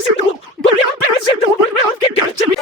पैसे दो, भैया पैसे दो, वरना आपके घर चले।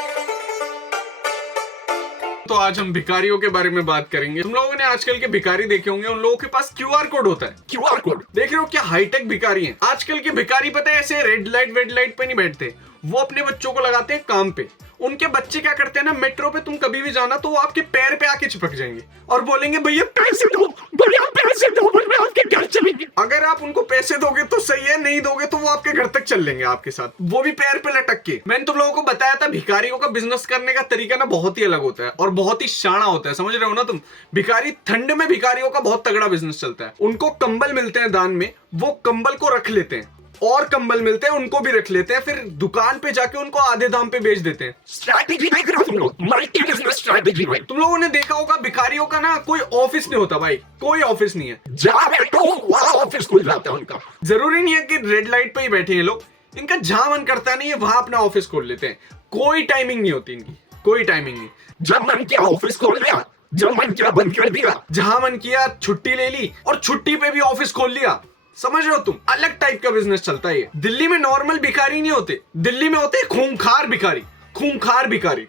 तो आज हम भिखारियों के बारे में बात करेंगे। तुम लोगों ने आजकल के भिखारी देखे होंगे, उन लोगों के पास क्यूआर कोड होता है। क्यूआर कोड देख रहे हो क्या हाईटेक भिखारी हैं। आजकल के भिखारी पता है ऐसे रेड लाइट पे नहीं बैठते, वो अपने बच्चों को लगाते हैं काम पे। उनके बच्चे क्या करते हैं ना, मेट्रो पे तुम कभी भी जाना तो वो आपके पैर पे आके चिपक जाएंगे और बोलेंगे भैया पैसे दो, भैया पैसे दो, वरना आपके घर चलेंगे। अगर आप उनको पैसे दोगे तो सही है, नहीं दोगे तो वो आपके घर तक चल लेंगे आपके साथ, वो भी पैर पे लटक के। मैंने तुम लोगों को बताया था भिखारियों का बिजनेस करने का तरीका ना बहुत ही अलग होता है और बहुत ही शाना होता है, समझ रहे हो ना तुम। भिखारी ठंड में भिखारियों का बहुत तगड़ा बिजनेस चलता है। उनको कंबल मिलते हैं दान में, वो कंबल को रख लेते हैं और कंबल मिलते हैं उनको भी रख लेते हैं, फिर दुकान पे जाके उनको आधे दाम पे बेच देते हैं। स्ट्रैटेजी देख रहे हो तुम लोग, मल्टी बिजनेस स्ट्रैटेजी भाई। तुम लोगों ने देखा होगा भिखारियों का ना कोई ऑफिस नहीं होता भाई, कोई ऑफिस नहीं है। जहाँ बैठो वहाँ ऑफिस खुल जाता है उनका। जरूरी नहीं है कि रेड लाइट पे ही बैठे हैं लोग, इनका जहां मन करता नहीं है वहां अपना ऑफिस खोल लेते हैं। कोई टाइमिंग नहीं होती इनकी, कोई टाइमिंग नहीं। जब मन किया ऑफिस खोल लिया, जब मन किया बंद कर दिया। जहां मन किया छुट्टी ले ली और छुट्टी पे भी ऑफिस खोल लिया। समझ रहे हो तुम, अलग टाइप का बिजनेस चलता है ये। दिल्ली में नॉर्मल भिखारी नहीं होते, दिल्ली में होते खूंखार भिखारी, खूंखार भिखारी।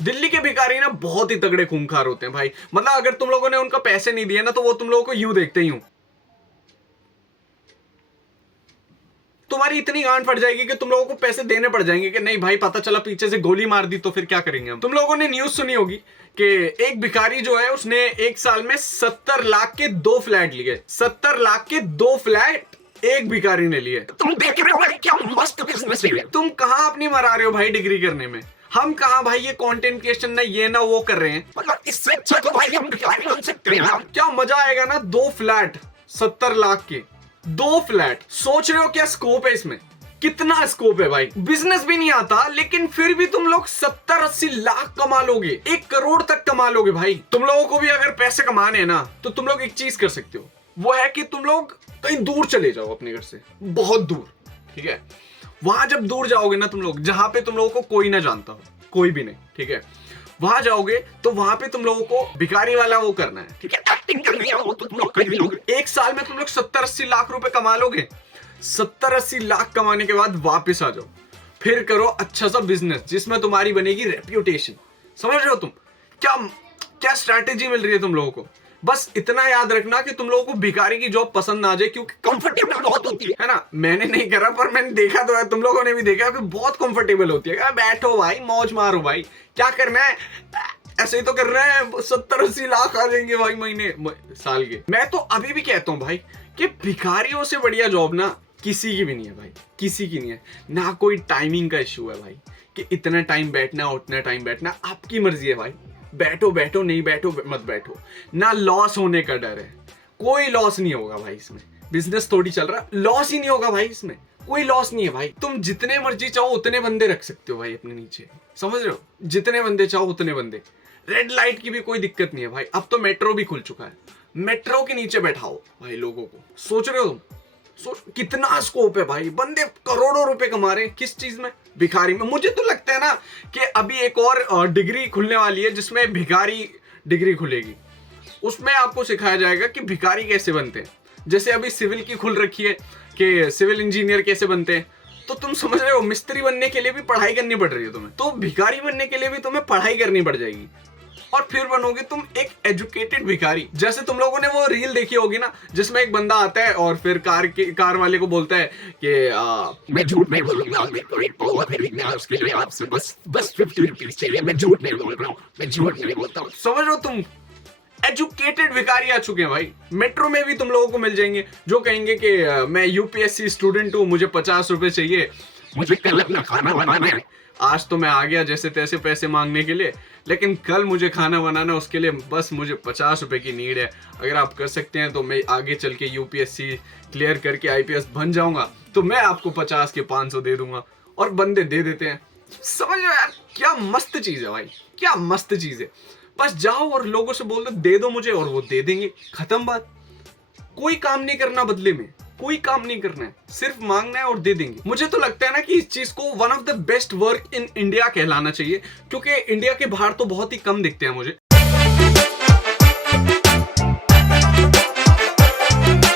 दिल्ली के भिखारी ना बहुत ही तगड़े खूंखार होते हैं भाई। मतलब अगर तुम लोगों ने उनको पैसे नहीं दिए ना तो वो तुम लोगों को यूं देखते ही हूं। तुम्हारी इतनी गांड फट जाएगी कि तुम लोगों को पैसे देने पड़ जाएंगे कि नहीं भाई, पता चला पीछे से गोली मार दी तो फिर क्या करेंगे हम। तुम लोगों ने न्यूज सुनी होगी कि एक भिखारी जो है उसने एक साल में 70 लाख के 2 फ्लैट लिए। 70 लाख के 2 फ्लैट एक भिखारी ने लिए। तुम देख रहे हो भाई क्या मस्त बिजनेस है। तुम कहां अपनी मरा रहे हो भाई डिग्री करने में, हम कहां भाई ये कंटेंट क्रिएशन ना ये ना वो कर रहे हैं। मतलब इससे अच्छा तो भाई हम भिखारी बन सकते हैं। क्या मजा आएगा ना, 2 फ्लैट 70 लाख के 2 फ्लैट। सोच रहे हो क्या स्कोप है इसमें, कितना स्कोप है भाई। बिजनेस भी नहीं आता लेकिन फिर भी तुम लोग 70-80 लाख कमा लोगे, 1 करोड़ तक कमा लोगे भाई। तुम लोगों को भी अगर पैसे कमाने हैं ना तो तुम लोग एक चीज कर सकते हो, वो है कि तुम लोग कहीं दूर चले जाओ अपने घर से, बहुत दूर, ठीक है। वहां जब दूर जाओगे ना तुम लोग, जहां पे तुम लोगों को कोई ना जानता हो, कोई भी नहीं, ठीक है। वहां जाओगे तो वहां पे तुम लोगों को भिखारी वाला वो करना है, ठीक है। एक्टिंग करनी है वो तो तुम लोग कर भी लोगे। 1 साल में तुम लोग 70-80 लाख रुपए कमा लोगे। 70-80 लाख कमाने के बाद वापस आ जाओ, फिर करो अच्छा सा बिजनेस जिसमें तुम्हारी बनेगी रेप्यूटेशन। समझ रहे हो तुम क्या क्या स्ट्रैटेजी मिल रही है तुम लोगों को। बस इतना याद रखना कि तुम लोगों को भिखारी की जॉब पसंद ना आ जाए, क्योंकि कंफर्टेबल बहुत होती है ना। मैंने नहीं करा पर मैंने देखा तो है, तुम लोगों ने भी देखा कि बहुत कंफर्टेबल होती है। बैठो भाई, मौज मारो भाई, क्या करना है, ऐसे ही तो कर रहे हैं। 70-80 लाख आ जाएंगे भाई महीने साल के। मैं तो अभी भी कहता हूँ भाई कि भिखारियों से बढ़िया जॉब ना किसी की भी नहीं है भाई, किसी की नहीं है। ना कोई टाइमिंग का इश्यू है भाई कि इतना टाइम बैठना उतना टाइम बैठना, आपकी मर्जी है भाई। बैठो बैठो, नहीं बैठो मत बैठो। ना लॉस होने का डर है, कोई लॉस नहीं होगा भाई इसमें। बिजनेस थोड़ी चल रहा, लॉस ही नहीं होगा भाई इसमें, कोई लॉस नहीं है भाई। तुम जितने मर्जी चाहो उतने बंदे रख सकते हो भाई अपने नीचे, समझ रहे हो। जितने बंदे चाहो उतने बंदे। रेड लाइट की भी कोई दिक्कत नहीं है भाई। अब तो मेट्रो भी खुल चुका है, मेट्रो के नीचे बैठाओ भाई लोगों को। सोच रहे हो तुम, सोच कितना स्कोप है भाई। बंदे करोड़ों रुपए कमा रहे हैं किस चीज में, भिखारी में। मुझे तो लगता है ना कि अभी एक और डिग्री खुलने वाली है जिसमें भिखारी डिग्री खुलेगी। उसमें आपको सिखाया जाएगा कि भिखारी कैसे बनते हैं। जैसे अभी सिविल की खुल रखी है कि सिविल इंजीनियर कैसे बनते हैं, तो तुम समझ रहे हो मिस्त्री बनने के लिए भी पढ़ाई करनी पड़ रही है तुम्हें, तो भिखारी बनने के लिए भी तुम्हें पढ़ाई करनी पड़ जाएगी और फिर बनोगे तुम एक एजुकेटेड भिखारी। जैसे तुम लोगों ने वो रील देखी होगी ना जिसमें एक बंदा आता है और फिर कार वाले को बोलता है कि मैं झूठ नहीं बोलूंगा, मेरे को एक पौवा खरीदना है, उसके लिए आपसे बस 50 रुपीज चाहिए। मैं झूठ नहीं बोल रहा हूँ, मैं झूठ नहीं बोलता हूँ। समझ लो तुम, एजुकेटेड भिखारी आ चुके हैं भाई। मेट्रो में भी तुम लोगों को मिल जाएंगे जो कहेंगे कि मैं यूपीएससी स्टूडेंट हूँ, मुझे 50 रुपए चाहिए, मुझे कल अपना खाना बनाना है। आज तो मैं आ गया जैसे तैसे पैसे मांगने के लिए, लेकिन कल मुझे खाना बनाना, उसके लिए बस मुझे 50 रुपए की नीड है। अगर आप कर सकते हैं तो मैं आगे चल के यूपीएससी क्लियर करके आईपीएस बन जाऊंगा, तो मैं आपको 50 के 500 दे दूंगा। और बंदे दे देते हैं। समझ लो यार क्या मस्त चीज है भाई, क्या मस्त चीज है। बस जाओ और लोगों से बोल दो दे दो मुझे, और वो दे देंगे, खत्म बात। कोई काम नहीं करना बदले में, कोई काम नहीं करना है, सिर्फ मांगना है और दे देंगे। मुझे तो लगता है ना कि इस चीज को one of the best work in India कहलाना चाहिए, क्योंकि इंडिया के बाहर तो बहुत ही कम दिखते हैं मुझे,